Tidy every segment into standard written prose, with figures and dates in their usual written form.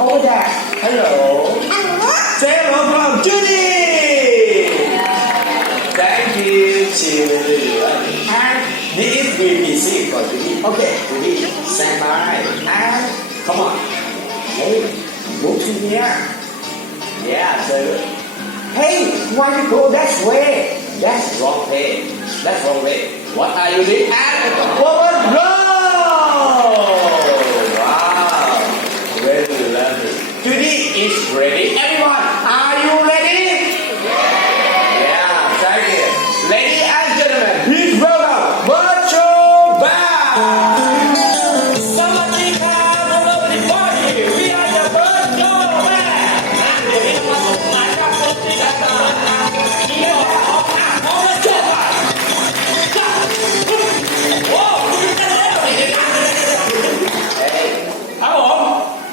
over there. Hello. Say hello from Judy. Thank you, Judy. And this is BBC for Judy. Okay, Judy, stand by. And come on. Hey, move to here. Yeah, sir. Hey, why you go that way? That's wrong way. That's wrong way. What are you doing? And forward roll! Wow, very lovely. Judy is ready. Everyone, are you ready? Yeah, thank you. Ladies and gentlemen, please welcome virtual band. Somebody have a lovely party. We are the virtual band. And the microphone is at the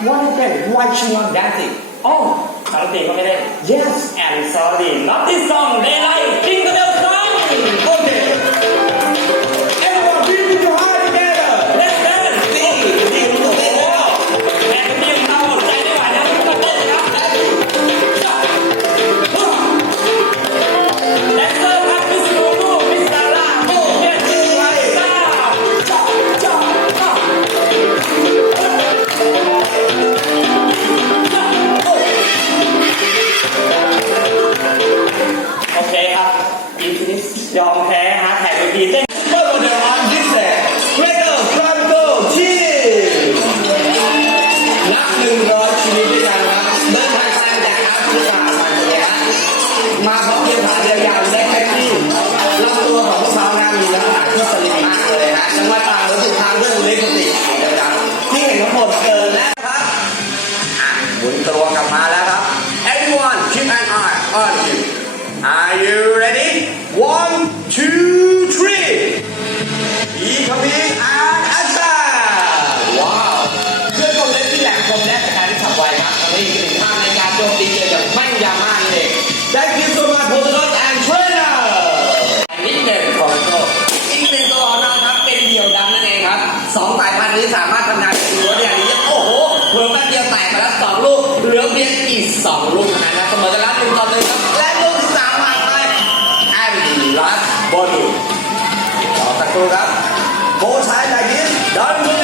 What happened? Why she not dancing? Oh, ปกติเขาไม่เล่น Yes, and sorry, not this song. They like Jingle Bell song. Okay. Everyone, bring your heart together. Let's dance. Sing. And me and Paul ใจไม่ไหวแล้วก็เต้นครับ Let's go ครับ Miss Lulu, Miss Sarah, Miss Lisa.โอเคครับอีพีนี้ยอมแพ้หาแข่งอีพีเต้นเมื่อวันเดียวอันที่แสบเรเดอร์ฟรันโกทีนับ100ชีวิตด้วยกันครับเดินทางไกลจากแอฟริกามาเลยฮะมาพร้อมเพียงขาเดียวยาวและแท็กซี่ลำตัวของพวกเขาหน้ามีลักษณะที่สลิมมากเลยฮะจังหวะต่างรู้สึกทางด้วยเล็กติดเดียวกันที่เห็นทั้งหมดเกินแล้วครับหมุนตัวกลับมาแล้วครับ Everyone keep an eye on you Are you ready? 1, 2, 3 Incoming and attack ว้าวเพื่อนคนเล่นที่แหลมคมและสการที่ฉับไวครับทำให้อีกหนึ่งท่าในการโจมตีเจออย่างแม่นยำมากเลย Thank you so much for the coach and trainer นิดหนึ่งของโตอีกหนึ่งตัวของเราครับเป็นเดี่ยวดำนั่นเองครับ2 สายพันธุ์นี้สามารถทำงานเป็นตัวได้อย่างนี้โอ้โหเพิ่มแป๊บเดียวแตกไปแล้ว2 ลูกเหลือเพียงอีก2 ลูกนะครับเสมอกันแล้ว1-1ครับและลูกที่3มาไปรัสบอลลูต่อตะกูครับโบชายแบบนี้ดันมือ